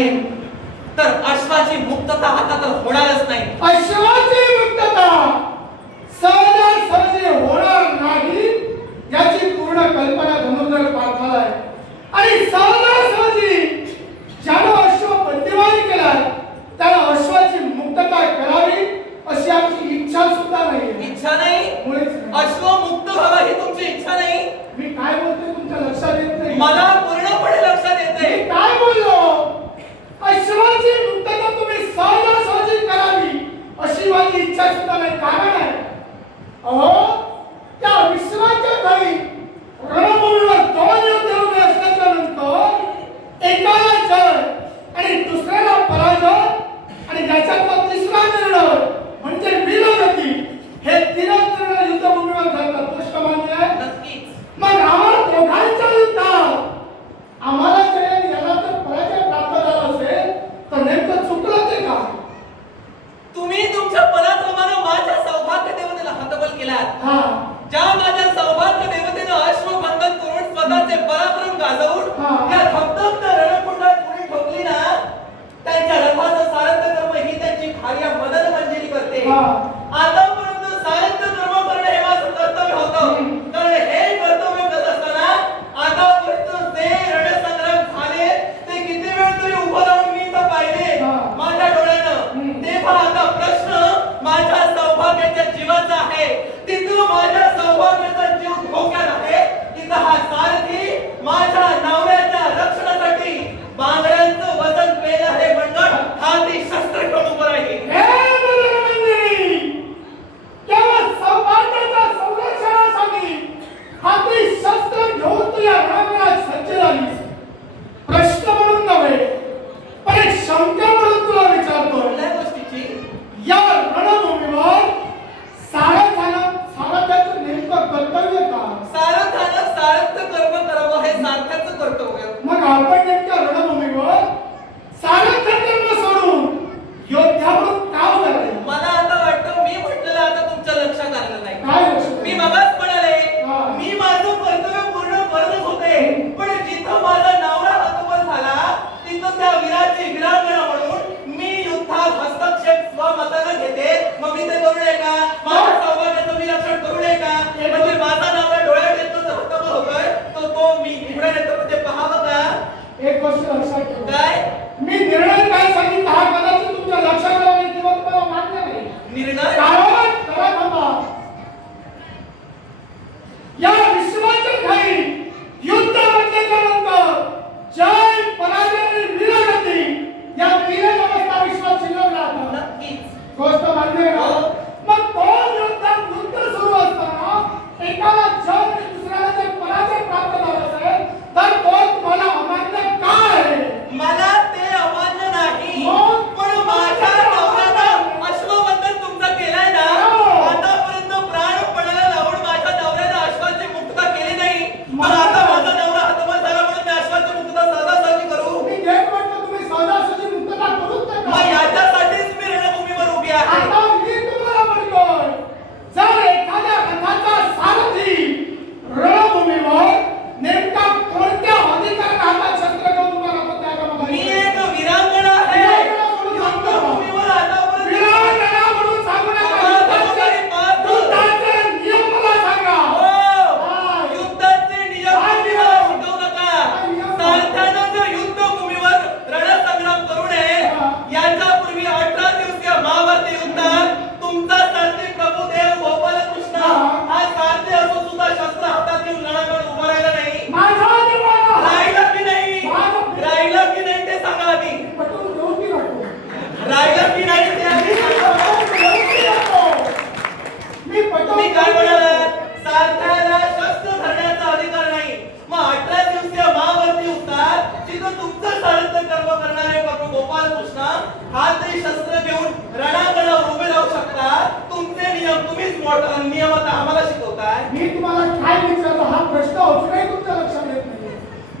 नसेल तर अश्वाची मुक्तता आता तर होणारच नाही. अश्वाची मुक्तता सहजासहजी होणार नाही याची पूर्ण कल्पना धनुर्धर पार्थाला आहे. आणि सहजासहजी ज्यानं अश्व बंदिवान केलाय त्याला अश्वाची मुक्तता करावी अशी आमची इच्छा सुद्धा नाही. इच्छा नाही? मुळीच अश्व मुक्त व्हावा ही तुमची इच्छा नाही? मी काय बोलतोय तुमच्या लक्षात येत नाही? मला पूर्णपणे लक्षात येते. मी काय बोललो? अश्वाची मुक्तता तुम्ही सहजासहजी करावी अशी माझी इच्छा सुद्धा नाही. कारण आहे अहो त्या विश्वाच्या घरी रणभूमीवर दोन युद्ध उभे असल्याच्या नंतर एकाला जय आणि दुसऱ्याला पराजय आणि त्याच्यातला तिसरा निर्णय म्हणजे वीरगती हे तीनच निर्णय युद्धभूमीवर झाला. गोष्ट म्हणजे नक्कीच. मग आम्हाला दोघांच्या युद्धात आम्हाला जय याला जर पराजय प्राप्त झाला असेल तर नेमकं चुकलं ते का? तुम्ही तुमच्या पराक्रमाने माझ्या सौभाग्य देवतेला हतबल केलात. हा ज्या माझ्या सौभाग्य देवतेने अश्वबंधन करून स्वतःचे पराक्रम गाजवून या धबधबत्या रणकुंडात पुढे ठोकली ना त्यांच्या रथाचं सारथ्य कर्म ही त्यांची कार्य मदत मंजिरी करते. आतापर्यंत सारथ्य कर्म करणे हे माझं कर्तव्य होतं. तर हे कर्तव्य करत असताना आतापर्यंत जे रणसंग्राम झाले ते किती वेळ तरी उभं राहून मी तर पाहिले माझ्या डोळ्यानं. तेव्हा आता प्रश्न माझ्या सौभाग्याच्या जीवाचा आहे. तिथं माझ्या सौभाग्याचा जीव धोक्यात आहे. तिथं हा सारथी माझ्या नवऱ्याच्या रक्षणासाठी बांगड्यांचं वजन पेलणारे मनगट हाती शस्त्र घेऊन उभं राहील. केवळ सौभाग्याच्या संरक्षणासाठी हाती शस्त्र घेऊन तू या रणांगणात सज्ज झालीस. प्रश्न म्हणून नव्हे पण एक शंका म्हणून तुला विचारतोय. कुठल्या गोष्टीची? या रणभूमीवर सारथ्याचं नेमकं कर्तव्य का? सारथ्यानं सारथ्य कर्म करावं हे सारथ्याचं कर्तव्य. मग आपण नेमक्या रणभूमीवर सारथ्य कर्म सोडून योद्ध्यावरून का उभे राहिले? मला आता वाटतं मी म्हटलेलं आता तुमच्या लक्षात आलं नाही. काय लक्षात? मी मगाच म्हणाले हा. मी माझं कर्तव्य पूर्ण करतच होते. पण जिथं माझा नवरा हतबल झाला तिथं त्या वीराची वीरांगना म्हणून मी युद्धात हस्तक्षेप स्वमतानं घेते. मग मी ते करू नये का? माझ्या सौभाग्याचं मी रक्षण करू नये का? म्हणजे माझा नवरा डोळ्यात येतो तर हतबल होतोय तो मी इकडे येतो ते पाहावं का? एक गोष्ट लक्षात ठेवा. काय मी निर्णय काय सांगितला हा कदाचित तुमच्या लक्षात आला नाही किंवा तुम्हाला मान्य नाही. निर्णय? कारण करा थांबा. या विश्वाच्या घरी युद्ध म्हटल्याच्या नंतर जय पराजय आणि वीरगती या तीन अवस्था विश्वात शिल्लक राहतात. नक्कीच. गोष्ट मान्य आहे का? मग दोन युद्धात युद्ध सुरू असताना एकाला जय आणि दुसऱ्याला जर पराजय प्राप्त झाला असेल तर तो तुम्हाला अमान्य का आहे? मला ते अमान्य नाही. मग? पण माझ्या नवऱ्यानं अश्वबंधन तुमचं केलंय ना. आतापर्यंत प्राण पणाला लावून माझ्या नवऱ्यानं अश्वाची मुक्तता केली नाही. पण आता माझा नवरा हतबल झाला म्हणून मी अश्वाची मुक्तता सहजासहजी करू? मी जेव्हा म्हटलं तुम्ही सहजासहजी मुक्तता करूच नका. मग याच्यासाठीच मी रणभूमीवर उभी आहे. आता मी तुम्हाला म्हणतोय जर एखाद्या रथाचा सारथी रणभूमीवर नेमका कोणत्या अधिकाराने हातात शस्त्र घेऊन उभा राहतो त्या कामाला मी एक वीरांगना आहे. युद्धभूमीवर आतापर्यंत वीरांगना म्हणून सांगू नका. युद्धाचे नियम मला सांगा. हो, युद्धाचे नियम मला शिकवू नका. सारथ्यानं जर युद्धभूमीवर रणसंग्राम करू नये याच्यापूर्वी 18 दिवसीय महाभारती युद्धात तुमचा सारथी प्रभुदेव गोपालकृष्ण हा सारथी असून सुद्धा शस्त्र हातात घेऊन रणांगणात उभा राहिला नाही. माझा देवाला राहिला की नाही? राहिला की नाही ते सांगा आधी. पटवून देऊ की नको? राहिला की नाही ते आधी सांगा. मी पटवून तुम्ही काय म्हणालात? सारथ्याला शस्त्र धरण्याचा अधिकार नाही. मग 18 दिवसीय महाभारती युद्धात तिथं तुमचं सारथ्य कर्म करणारे प्रभू गोपालकृष्ण हाती शस्त्र घेऊन रणांगणावर उभे राहू शकतात. तुमचे नियम तुम्हीच नियम आता आम्हाला शिकवताय. मी तुम्हाला काय विचारलं हा प्रश्न अजूनही तुमच्या लक्षात येत नाही.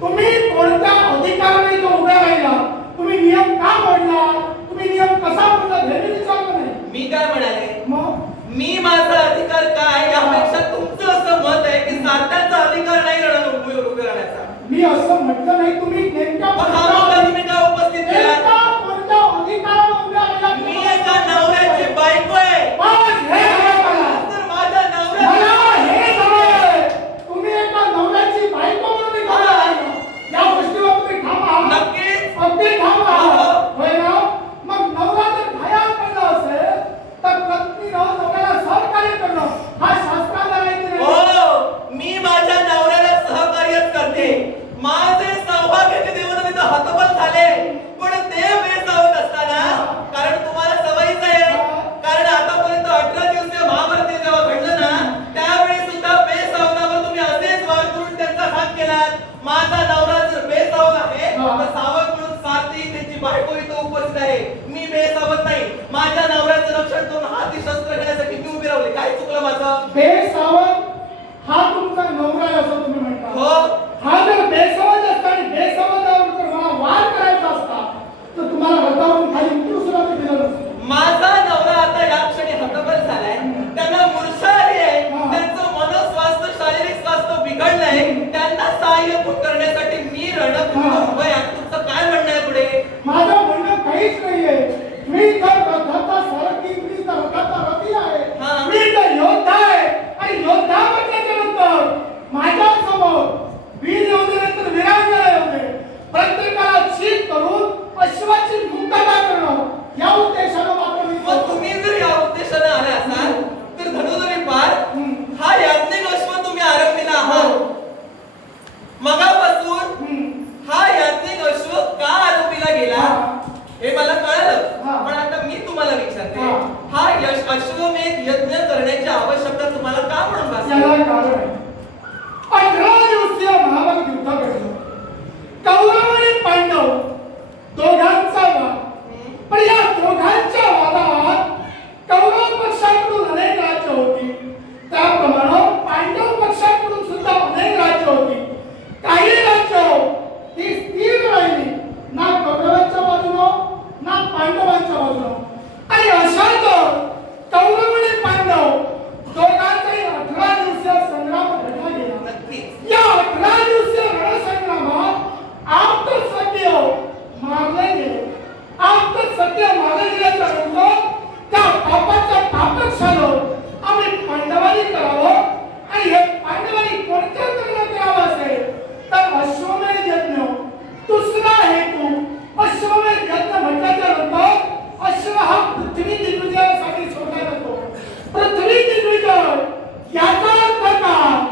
तुम्ही कोणत्या अधिकाराने तो उभ्या राहिला? तुम्ही नियम का मोडला? तुम्ही नियम कसा मोडला हे विचारलं नाही. मी काय म्हणाले? मग मी माझा अधिकार काय यापेक्षा तुमचं असं मत आहे की सारथ्याचा अधिकार नाही रणभूमीवर उभे राहण्याचा. मी असं म्हटलं नाही. तुम्ही नेमका मग हा मुद्दा तुम्ही काय उपस्थित केला? म्हणतात माझा नवरा जर बेसावध आहे हा. तर सावध म्हणून सारथी त्यांची बायको इथं उपस्थित आहे. मी बेसावध नाही. माझ्या नवऱ्याचं रक्षण करून हाती शस्त्र घेण्यासाठी मी उभी राहिली. काय चुकलं माझं? बेसावध हा तुमचा नवरा आहे असं तुम्ही म्हणता. हो. हा जर बेसावध असता आणि बेसावधावर जर मला वाद करायचा असता तर तुम्हाला रथावरून खाली उतरू सुद्धा मी दिलं नसतं. माझा नवरा आता या क्षणी हतबल झालाय. त्यांना मूर्छा आली आहे. हा. त्यांचं मनस्वास्थ्य शारीरिक स्वास्थ्य बिघडलंय. त्यांना सहाय्य करण्यासाठी मी रणभूमीवर हा. उभं आहे. आता तुमचं काय म्हणणं आहे पुढे? माझं म्हणणं काहीच नाहीये. मी तर रथाचा सारथी, मी तर रथाचा रथी आहे. हा. मी तर योद्धा आहे आणि योद्धा म्हटल्याच्या नंतर माझ्या समोर वीर येऊ दे नंतर वीरांगना येऊ दे, प्रत्येकाला चीत करून अश्वाची मुक्तता करणं या उद्देशानं मात्र मी मग तुम्ही जर या उद्देशाने आले असाल तर धनुधरी पार हा याज्ञिक अश्व तुम्ही आरंभीला आहात. मगापासून हा याज्ञिक अश्व का आरंभीला गेला हे मला कळलं. हा. पण आता मी तुम्हाला विचारते हा. हा अश्वमेध यज्ञ करण्याची आवश्यकता तुम्हाला का म्हणून भासली? याला कारण आहे. 18 दिवसीय महाभारत युद्ध घडलं. कौरव आणि पांडव दोघांचा वाद. पण या दोघांच्या वादात कौरव पक्षाकडून अनेक राज्य होती, त्याप्रमाणे पांडव पक्षाकडून सुद्धा अनेक राज्य होती. काही राज्य ही स्थिर राहिली, ना कौरवांच्या बाजूनं ना पांडवांच्या बाजूनं. आणि अशात कौरव आणि पांडव दोघांचाही 18 दिवसीय संग्राम घडला गेला. नक्कीच. या 18 दिवसीय रणसंग्रामात आप्तसत्य मारले गेले. आप्तसत्य मारले गेल्याच्या नंतर त्या पापाच्या पापच झालं आम्ही पांडवांनी करावं. आणि हे पांडवांनी कोणत्या तऱ्हेने करावं असेल तर अश्वमेध यज्ञ. दुसरा हेतू अश्वमेध यज्ञ म्हटल्याच्या नंतर अश्व हा पृथ्वी दिग्विजयासाठी सोडला जातो. पृथ्वी दिग्विजय याचा अर्थ काय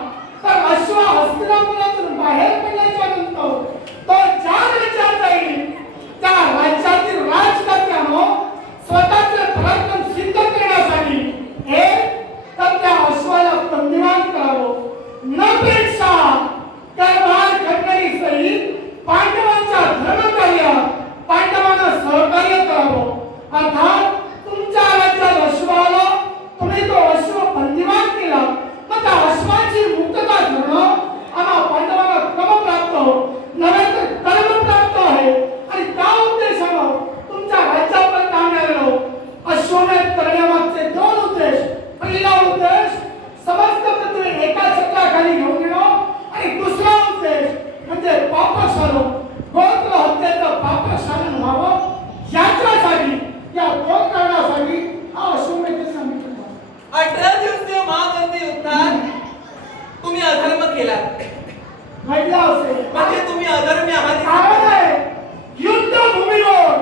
तर अश्व हस्तिनापुरातून बाहेर पडल्याच्या नंतर तो ज्या राज्यात जाईल त्या राज्यातील राजकर्त्यानं स्वतःचे पराक्रम सिद्ध करण्यासाठी हे तर त्या अश्वाला बंदिवान करावं. न पेक्षा कर्मार घडणारी सहित पांडवांच्या धर्मकार्यात पांडवांना सहकार्य करावं. अर्थात तुमच्या राज्यात अश्वाला तुम्ही तो अश्व बंदिवान केला, मग त्या अश्वाची मुक्तता करणं आम्हा पांडवांना क्रमप्राप्त नव्हे तर कर्मप्राप्त आहे. आणि त्या उद्देशानं तुमच्या राज्यापर्यंत आम्ही आलेलो. अश्वमेध करण्यामागचे दोन उद्देश. पहिला उद्देश समस्त पृथ्वी एका छत्राखाली घेऊन येणं आणि दुसरा उद्देश म्हणजे पापशालन, गोत्र हत्येचं पापशालन व्हावं. याच्यासाठी या दोन कारणासाठी हा अश्वमेध सांगितलं. 18 दिवसीय महाभारत युद्धात तुम्ही अधर्म केला घडला असेल म्हणजे तुम्ही अधर्मी आहात. कारण आहे युद्धभूमीवर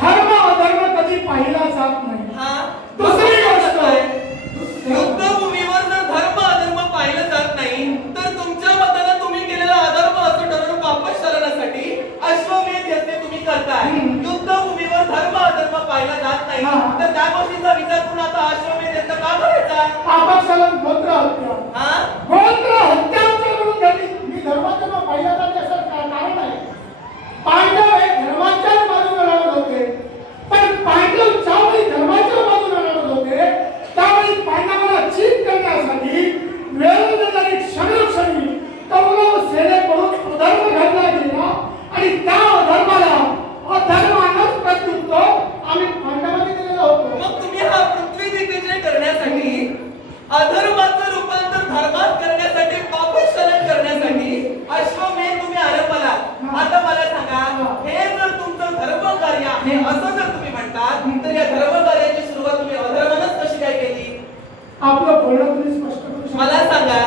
धर्म अधर्म कधी पाहिला जात नाही. हा. दुसरी गोष्ट युद्धभूमीवर जर धर्म अधर्म पाहिलं जात नाही तर तुमच्या मताने तुम्ही केलेला अधर्म असं ठरवून वापस चालण्यासाठी अश्वमेध यज्ञ तुम्ही करताय. युद्धभूमीवर धर्म अधर्म पाहिला जात नाही तर त्या गोष्टीचा विचार करून आता अश्वमेध यज्ञ का करायचा? पापशालन गोत्र हत्या. हा. गोत्र हत्या करून घडली. मी धर्माधर्म पाहिला जाते असं कारण आहे. पांडव हे धर्माच्याच बाजूने लढत होते, पण पांडव ज्यावेळी धर्माच्या बाजूने लढत होते त्यावेळी पांडवांना चीत करण्यासाठी वेळोवेळी क्षणोक्षणी कौरव सेनेकडून अधर्म घडला गेला आणि त्या अधर्माला अधर्मानंच प्रत्युत्तर आम्ही पांडवांनी दिलेलं होतं. मग तुम्ही हा पृथ्वी दिग्विजय करण्यासाठी अधर्माचं रूपांतर धर्मात करण्यासाठी पापशालन करण्यासाठी अश्वमेध तुम्ही आरंभला. आता मला सांगा हे जर तुमचं धर्मकार्य आहे असं जर तुम्ही म्हणतात तर या धर्मकार्याची सुरुवात तुम्ही अधर्मानंच कशी काय केली? आपलं बोलणं तुम्ही स्पष्ट करू शकता. मला सांगा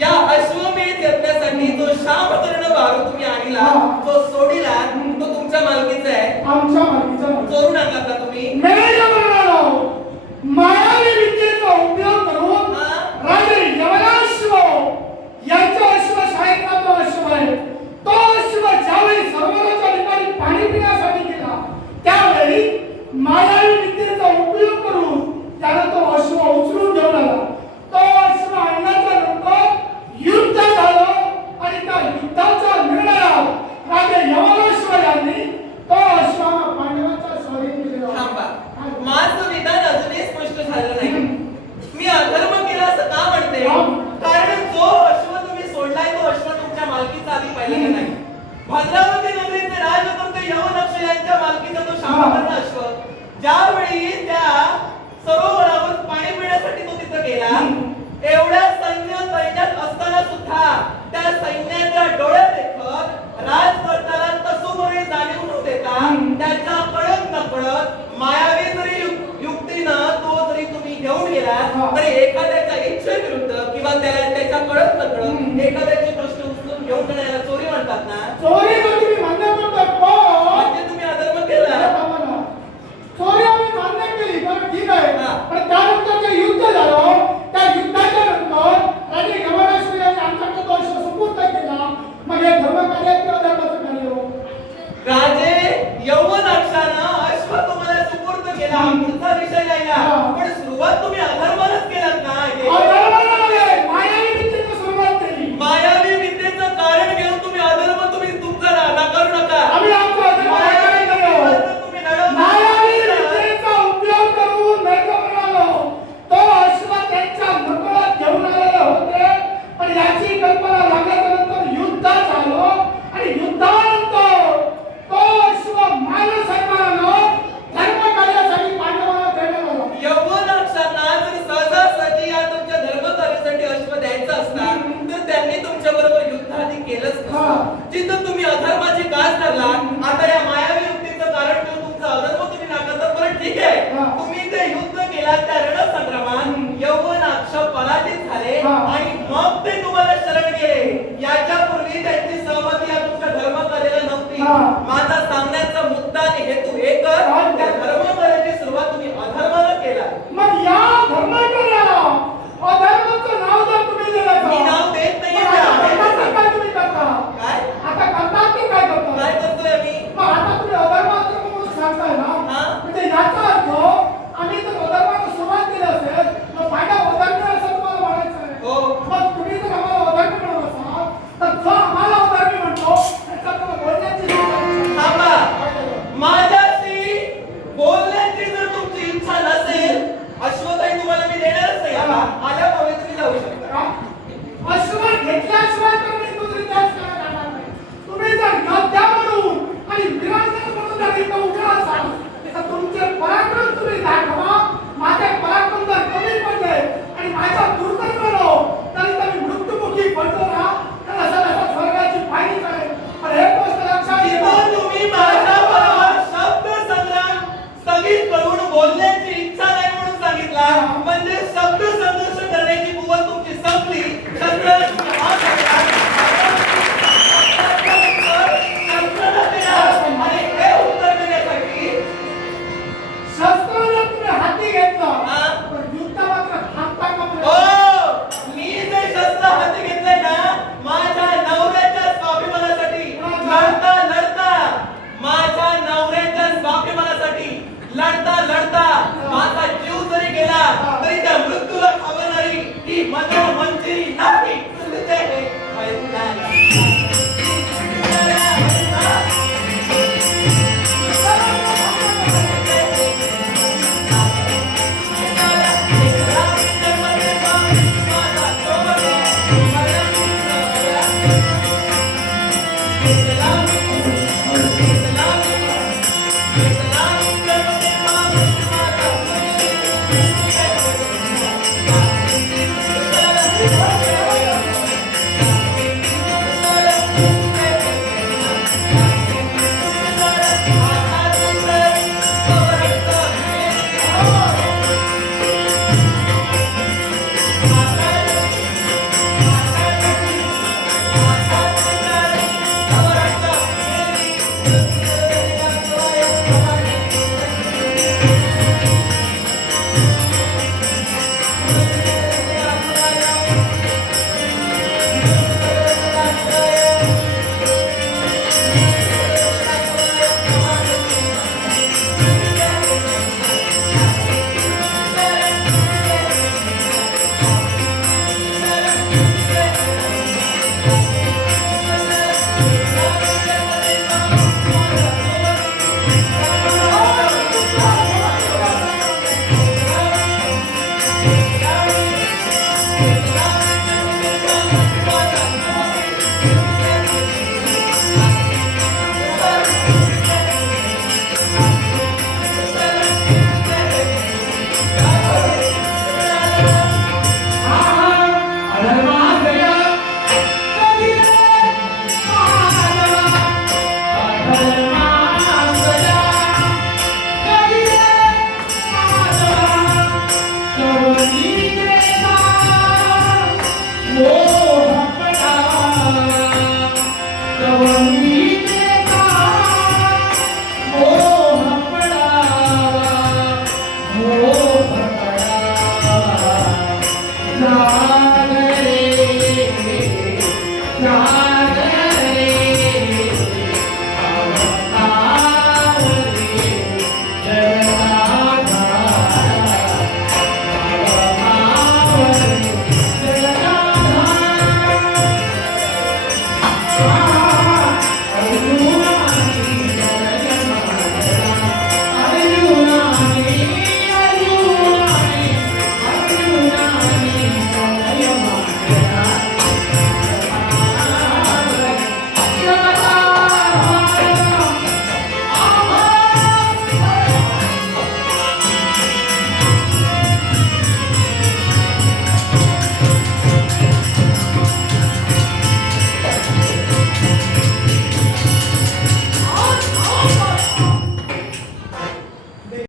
या अश्वमेध यज्ञासाठी जो शामकर्ण वारू तुम्ही आणला जो सोडिला तो तुमच्या मालकीचा आहे? आमच्या मालकीचा नाही. चोरून आणला का तुम्ही? मेळ्या बनवणारा मायावी विद्येचा उपयोग करून राजे यवनाश्व यांचा अश्व शाळेचा अश्व आहे. तो अश्व ज्यावेळी सरोवराच्या ठिकाणी पाणी पिण्यासाठी गेला त्यावेळी मायावी विद्येचा उपयोग करून त्यानं तो अश्व उचलून घेऊन आला. तो अश्व आणल्याच्या नंतर युद्ध झालं आणि त्या त्याला त्याच्या कळत सगळं एखाद्याची गोष्ट उचलून घेऊन जाण्याला चोरी म्हणतात ना. चोरी तर तुम्ही मान्य करताय पण म्हणजे तुम्ही अधर्म केला. चोरी आम्ही मान्य केली पण ठीक आहे. हा. पण त्यानंतर जे युद्ध झालं त्या युद्धाच्या नंतर राजे यमराज यांनी आमच्याकडे तो अश्व सुपूर्द केला. मग हे धर्मकार्य किंवा धर्माचं कार्य हो? राजे यवनाक्षानं अश्व तुम्हाला सुपूर्द केला हा पुढचा विषय राहिला. हा. पण सुरुवात तुम्ही अधर्मानच केलात ना. अधर्माने मायावी विद्येची सुरुवात केली. मायावी विद्येचं कारण घेऊन तुम्ही अधर्म तुम्ही तुमचा नाकारू नका. आम्ही आमचा अधर्म नाही केला. तुम्ही लढवता. मायावी विद्येचा उपयोग करून नैक म्हणालो तो अश्व त्यांच्या नकळत घेऊन आलेले होते. पण याची कल्पना लागल्यानंतर युद्ध झालं आणि युद्धानंतर तो अश्व मानसन्मानानं धर्म कार्यासाठी पांडवांना देण्यात आला. यवनाक्षांना जर सहजासहजी या तुमच्या धर्मकार्यासाठी अश्व द्यायचं असतात तर त्यांनी तुमच्या बरोबर युद्ध आधी केलंच नसतं. जिथं तुम्ही अधर्माची गाज धरला आता या मायावी युक्तीचं कारण घेऊन तुमचा अधर्म तुम्ही नाकारता. बरं ठीक आहे. तुम्ही ते युद्ध केलात त्या रणसंग्रामात यवनाक्ष पराजित झाले आणि मग ते तुम्हाला शरण गेले. याच्यापूर्वी त्यांची सहमती या तुमच्या धर्मकार्याला नव्हती. माझा सांगण्याचा मुद्दा आणि हेतू एकच, त्या धर्मकार्याची सुरुवात तुम्ही अधर्मानं केला. मग या धर्मकार्याला अधर्माचं नाव जर तुम्ही दिलं मी नाव देत नाहीये मग त्या. आता धर्माचं काय तुम्ही करता? काय आता करतात ते काय करता? काय करतोय मी? मग आता तुम्ही अधर्माचं म्हणून सांगताय ना. हा? म्हणजे याचा अर्थ आम्ही जर अधर्माला सुरुवात केली असेल तर फायदा अधर्मी असं तुम्हाला म्हणायचं आहे. हो. मग तुम्ही जर आम्हाला अधर्मी म्हणत असाल तर जो आम्हाला अधर्मी म्हणतो त्याच्याकडे बोलण्याची जागा आहे. थांबा. माझ्याशी बोलण्याची जर तुमची इच्छा नसेल अश्वताई तुम्हाला मी देणारच नाही. आल्या पावे तुम्ही जाऊ शकता. अश्व घेतल्याशिवाय तर मी दुसरी त्याच करणार नाही. तुम्ही जर योद्धा म्हणून आणि विराजमान म्हणून जर इथं उभे असाल तर तुमचे पराक्रम तुम्ही दाखवा. माझे पराक्रम जर कमी पडले आणि माझा दुर्दैवानो तरी तुम्ही मृत्युमुखी पडलो ना तर असं स्वर्गाची पायरी आहे. पण हे गोष्ट लक्षात ठेवा. जिथं तुम्ही माझ्याबरोबर शब्द संग्राम स्थगित करून बोलण्याची इच्छा नाही म्हणून सांगितला म्हणजे शब्द संघर्ष करण्याची कुवत तुमची संपली. शस्त्र तुम्ही हात घातला. आणि हे उत्तर देण्यासाठी शस्त्र जर तुम्ही हाती घेतलं हा? तर युद्ध मात्र थांबता कामा हो, नये. मी जे शस्त्र हाती घेतलंय ना माझ्या नवऱ्याच्या स्वाभिमानासाठी लढता लढता माझ्या नवऱ्याच्या स्वाभिमानासाठी लढता लढता माझा जीव जरी गेला तरी त्या मृत्यूला घाबरणारी ही मनोमंजिरी नाही. तुझे हे मैदान. जवळ